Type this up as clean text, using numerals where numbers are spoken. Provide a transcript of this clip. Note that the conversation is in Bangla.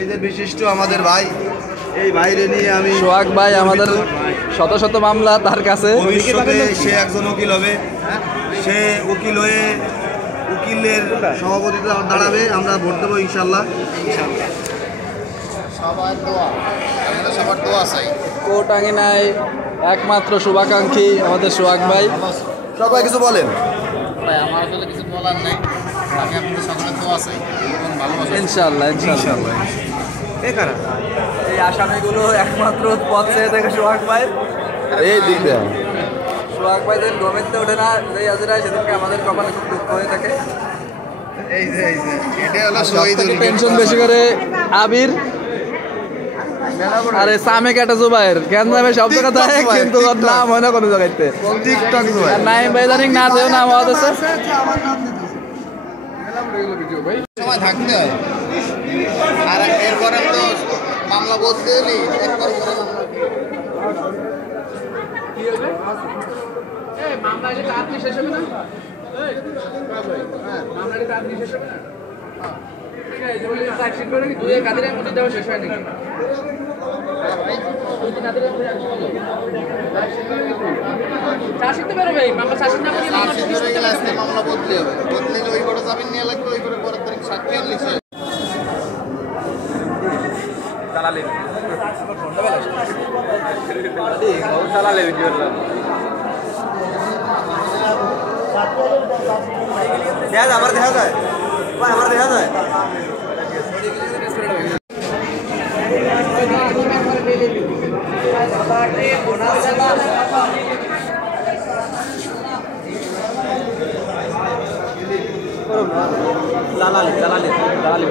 এই যে বিশিষ্ট আমাদের ভাই, এই ভাইরে নিয়ে আমি সোহাগ ভাই আমাদের শত শত মামলা তার কাছে। ভবিষ্যতে সে একজন উকিল হবে, সে উকিল হয়ে উকিলের সভাপতিতে দাঁড়াবে, আমরা ভোট দেবো ইনশাল্লাহ। সবার দোয়া চাই। কোর্ট আঙিনায় একমাত্র শুভাকাঙ্ক্ষী আমাদের সোহাগ ভাই। সবাই কিছু বলেন। ভাই আমার আসলে কিছু বলার নেই, আমি আপনাদের সকলের দোয়া চাই এবং ভালোবাসা। ইনশাল্লাহ ইনশাল্লাহ। এই আসামিগুলো একমাত্র পথ চেয়ে থেকে সোহাগ ভাই, এই দিক দিয়ে সোহাগ ভাই যেদিন গভর্নমেন্টে ওঠে না, যেই হাজিরায় সেদিনকে আমাদের কপালে খুব দুঃখ হয়ে থাকে। এটা হলো শহীদুল টেনশন বেশি করে আবির, আরে সামে কাটা জুবাইর কেন যাবে সব জায়গায়, কিন্তু ওর নাম হয় না কোনো জায়গাতে। টিকটক নাইম ভাই জানি না দেও নাম হওয়া আছে। সময় থাকতে হয়, আর এরপরে তো মামলা বলতে গেলি একবার মামলা বদলে হবে, বদলে ওই করে জামিন নিয়ে লাগবে, ওই করে পরের তারিখ সাক্ষী আনলি আমার দেখা যায় ভাই, আমার দেখা যায়। দালালি দালালি দালালি